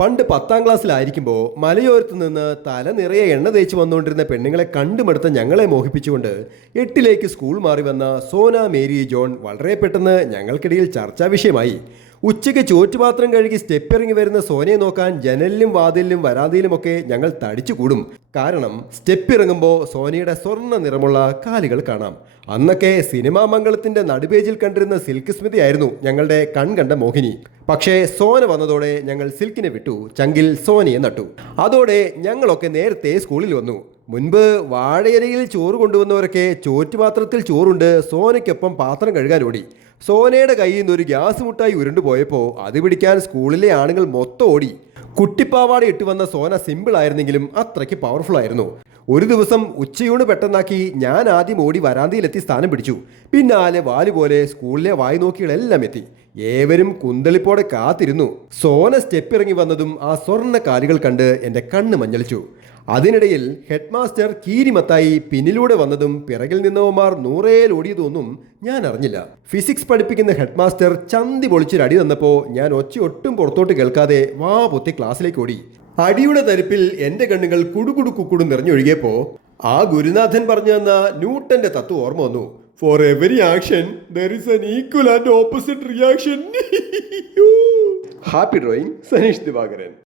പണ്ട് 10ാം ക്ലാസ്സിലായിരിക്കുമ്പോൾ മലയോരത്ത് നിന്ന് തല നിറയെ എണ്ണ തേച്ച് വന്നുകൊണ്ടിരുന്ന പെണ്ണുങ്ങളെ കണ്ടുമടുത്ത ഞങ്ങളെ മോഹിപ്പിച്ചുകൊണ്ട് 8ലേക്ക് സ്കൂൾ മാറി വന്ന സോന മേരി ജോൺ വളരെ പെട്ടെന്ന് ഞങ്ങൾക്കിടയിൽ ചർച്ചാ വിഷയമായി. ഉച്ചയ്ക്ക് ചോറ്റുപാത്രം കഴുകി സ്റ്റെപ്പ് ഇറങ്ങി വരുന്ന സോനയെ നോക്കാൻ ജനലിലും വാതിലിലും വരാതിയിലുമൊക്കെ ഞങ്ങൾ തടിച്ചു കൂടും. കാരണം സ്റ്റെപ്പ് ഇറങ്ങുമ്പോൾ സോനയുടെ സ്വർണ്ണ നിറമുള്ള കാലുകൾ കാണാം. അന്നൊക്കെ സിനിമാ മംഗളത്തിന്റെ നടുപേജിൽ കണ്ടിരുന്ന സിൽക്ക് സ്മിതയായിരുന്നു ഞങ്ങളുടെ കൺകണ്ട മോഹിനി. പക്ഷേ സോന വന്നതോടെ ഞങ്ങൾ സിൽക്കിനെ വിട്ടു, ചങ്കിൽ സോനയെ നട്ടു. അതോടെ ഞങ്ങളൊക്കെ നേരത്തെ സ്കൂളിൽ വന്നു. മുൻപ് വാഴയിലയിൽ ചോറ് കൊണ്ടുവന്നവരൊക്കെ ചോറ്റുപാത്രത്തിൽ ചോറുണ്ട് സോനയ്ക്കൊപ്പം പാത്രം കഴുകാൻ ഓടി. സോനയുടെ കയ്യിൽ നിന്ന് ഒരു ഗ്യാസ് മുട്ടായി ഉരുണ്ടു പോയപ്പോൾ അത് പിടിക്കാൻ സ്കൂളിലെ ആണുങ്ങൾ മൊത്തം ഓടി. കുട്ടിപ്പാവാട ഇട്ട് വന്ന സോന സിമ്പിൾ ആയിരുന്നെങ്കിലും അത്രയ്ക്ക് പവർഫുൾ ആയിരുന്നു. ഒരു ദിവസം ഉച്ചയൂണ് പെട്ടെന്നാക്കി ഞാൻ ആദ്യം ഓടി വരാന്തയിലെത്തി സ്ഥാനം പിടിച്ചു. പിന്നാലെ വാലുപോലെ സ്കൂളിലെ വായ്നോക്കികളെല്ലാം എത്തി. ഏവരും കുന്തളിപ്പോടെ കാത്തിരുന്നു. സോന സ്റ്റെപ്പ് ഇറങ്ങി വന്നതും ആ സ്വർണ്ണ കാലുകൾ കണ്ട് എൻ്റെ കണ്ണ് മഞ്ഞളിച്ചു. അതിനിടയിൽ ഹെഡ് മാസ്റ്റർ കീരിമത്തായി പിന്നിലൂടെ വന്നതും പിറകിൽ നിന്നവന്മാർ നൂറേൽ ഓടിയതൊന്നും ഞാൻ അറിഞ്ഞില്ല. ഫിസിക്സ് പഠിപ്പിക്കുന്ന ഹെഡ് മാസ്റ്റർ ചന്തി പൊളിച്ചൊരടി തന്നപ്പോൾ ഞാൻ ഒച്ചയൊട്ടും പുറത്തോട്ട് കേൾക്കാതെ വാ പൊത്തി ക്ലാസ്സിലേക്ക് ഓടി. അടിയുടെ തരിപ്പിൽ എൻ്റെ കണ്ണുകൾ കുടുകുടു കുക്കുടു നിറഞ്ഞൊഴുകിയപ്പോൾ ആ ഗുരുനാഥൻ പറഞ്ഞു തന്ന ന്യൂട്ടന്റെ തത്വം ഓർമ്മ വന്നു. For every action there is an equal and opposite reaction. Happy drawing, Saneesh Divakaran.